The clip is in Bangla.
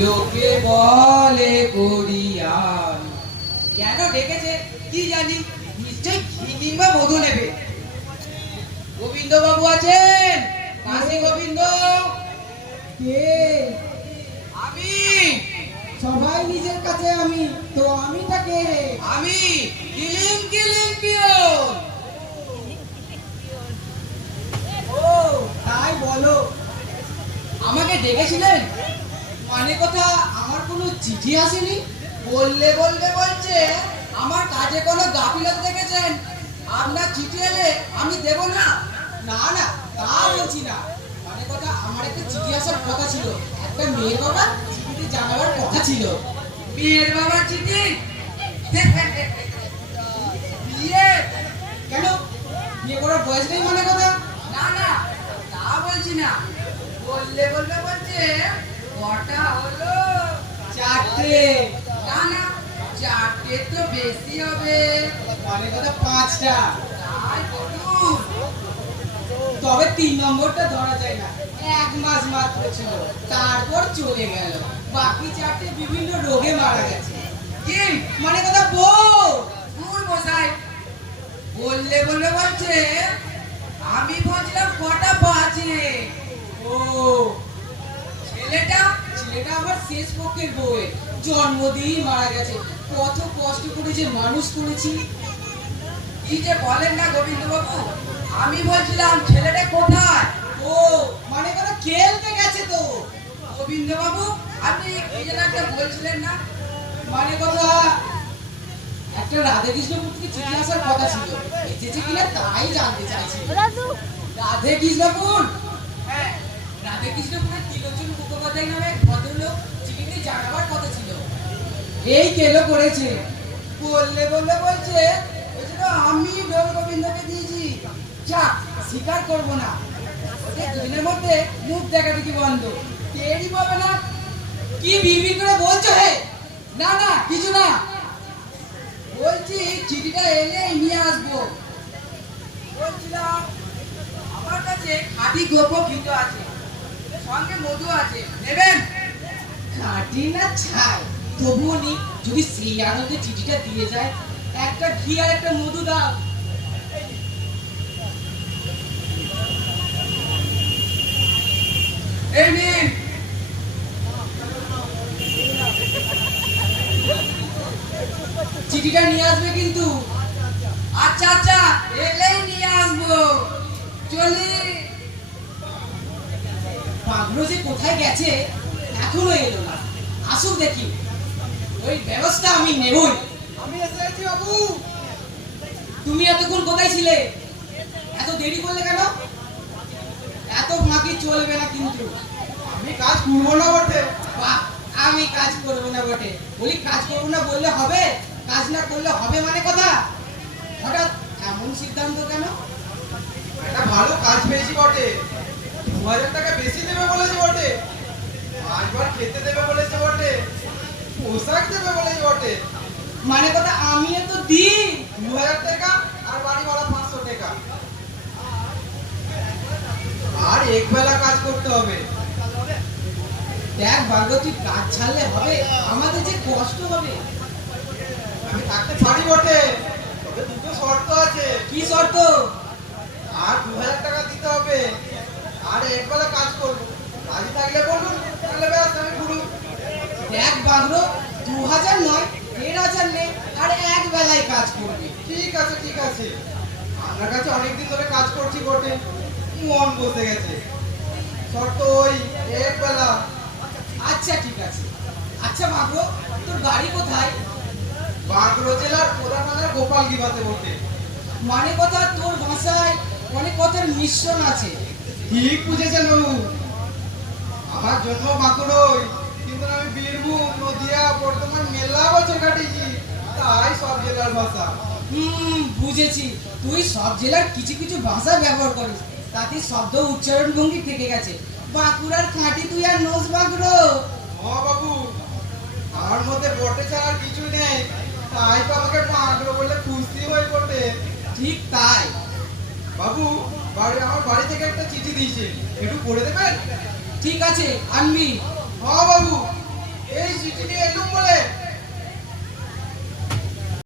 লোকে বলে করিয়ান কেন ডেকেছে কি জানি? নিশ্চয় ঘি কিংবা মধু নেবে। গোবিন্দ বাবু আছেন? কাশী গোবিন্দ? কে? আমি। সবাই নিজের কাছে আমি তো আমিটা কে আমি কিলিং কিলিং পিয়ন। ও তাই বলো। আমাকে ডেকেছিলেন? মানে কথা, আমার কোনো চিঠি আসেনি? বললে বললে বলছে, আমার কাজে কোনো গাফিলত দেখেছেন আপনার চিঠি এলে আমি দেব না? না না, তা বলছি না। মানে কথা, আমার একটা চিঠি আসার কথা ছিল। একটা মেয়ের বাবা চিঠিতে জানাবার কথা ছিল। বিয়ের বাবার চিঠি? বিয়ে কেন? বিয়ে করার বয়স নেই মানে কথা? না না, তা বলছি না। বললে বললে বলছে কটা হলো চারটে। না না চারটে তো বেশি হবে। মানে কথা পাঁচটা। তাই বলুন। তবে তিন নম্বরটা ধরা যায় না। এক মাস মাত্র ছিল। তারপর চলে গেল। বাকি চারটে বিভিন্ন রোগে মারা গেছে। কি? মানে কথা বউ ভুল বসাই বললে বললে বলছে আমি বলছিলাম কটা বাজে ও ছেলেটা ছেলেটা আমার শেষ পক্ষের বউয়ের জন্মদিন মারা গেছে। কত কষ্ট করে যে মানুষ করেছি। কি যে বলেন না গোবিন্দ বাবু আমি বলছিলাম ছেলেটা কোথায়? ও মানে কথা খেলতে গেছে তো। গোবিন্দ বাবু আপনি কি যেন একটা বলছিলেন না মানে কথা একটা রাধে কৃষ্ণপুর থেকে চিঠি আসার কথা ছিল। এসেছে কিনা তাই জানতে চাইছি। রাধে কৃষ্ণপুর হ্যাঁ রাধে কৃষ্ণপুরের ত্রিলোচন মুখোপাধ্যায় নামে এক ভদ্রলোক এই কেলো করেছে। বললে বললে বলছে আমি ডোল দিয়েছি। যা, স্বীকার করব না। দুদিনের মধ্যে মুখ দেখা দেখি বন্ধ। টেরই পাবে না। কি বিড়বিড় করে বলছো হে? না না, কিছু না। বলছি, চিঠিটা এলে নিয়ে আসব। বলছিলাম, আমার কাছে খাঁটি গোপ কিন্তু আছে। সঙ্গে মধু আছে। নেবেন না সেই চিঠিটা দিয়ে যায়, একটা একটা মধু চিঠিটা নিয়ে আসবে কিন্তু। আচ্ছা আচ্ছা এলেই নিয়ে আসব। চলি। পাগলো যে কোথায় গেছে? এখনও এলো না। আসুক দেখি। ওই ব্যবস্থা আমি নেবই। আমি এসে গেছি বাবু। তুমি এতক্ষণ কোথায় ছিলে? এত দেরি করলে কেন? এত ফাঁকি চলবে না কিন্তু। আমি কাজ করব না বটে। বাহ, আমি কাজ করব না বটে। বলি কাজ করব না বললে হবে? কাজ না করলে হবে মানে কথা? হঠাৎ এমন সিদ্ধান্ত কেন? একটা ভালো কাজ পেয়েছি বটে। দু হাজার টাকা বেশি দেবে বলেছে বটে। খেতে দেবে বলেছে বটে। পোশাক দেবে বলেছে বটে। মানে কথা, আমিও তো দিই। দু হাজার টাকা আর বাড়ি পাঁচশো টাকা। আর এক বেলা কাজ করতে হবে। দেখ ভাগ্য তুই কাজ ছাড়লে হবে। আমাদের যে কষ্ট হবে। আমি থাকতে পারি বটে। তবে দুটো শর্ত আছে। কি শর্ত? আর দু হাজার টাকা দিতে হবে। আর এক বেলা কাজ করব রাজি থাকলে বলুন তাহলে ব্যাস আমি ঘুরু দেখ বাগলো দু হাজার নয় দেড় হাজার নে, আর এক বেলায় কাজ করবি। ঠিক আছে ঠিক আছে। আপনার কাছে অনেকদিন ধরে কাজ করছি বটে, মন বসে গেছে। শর্ত ওই, এক বেলা। আচ্ছা ঠিক আছে। আচ্ছা বাগলো তোর বাড়ি কোথায়? বাঁকুড়া জেলার প্রধান থানার গোপাল গিবাতে বটে। মানে কথা তোর ভাষায় অনেক কথার মিশ্রণ আছে। ঠিক বুঝেছেন বাবু আমার জন্ম বাঁকুড়োই কিন্তু আমি বীরভূম নদিয়া বর্তমান মেলা বছর কাটিয়েছি। তাই সব জেলার ভাষা। হুম বুঝেছি। তুই সব জেলার কিছু কিছু ভাষা ব্যবহার করিস। তাতে শব্দ উচ্চারণ ভঙ্গি থেকে গেছে। বাঁকুড়ার খাঁটি তুই আর নোস বাঁকুড়ো। হ বাবু আমার মধ্যে বটে ছাড়া আর কিছু নেই। তাই তো আমাকে বাঁকুড়ো বলে খুশি হয়ে বটে। ঠিক তাই। বাবু বাড়ি আমার বাড়ি থেকে একটা চিঠি দিয়েছে। একটু পড়ে দেবেন? ঠিক আছে আনবি। বাবু এই চিঠি নিয়ে এলুম বলে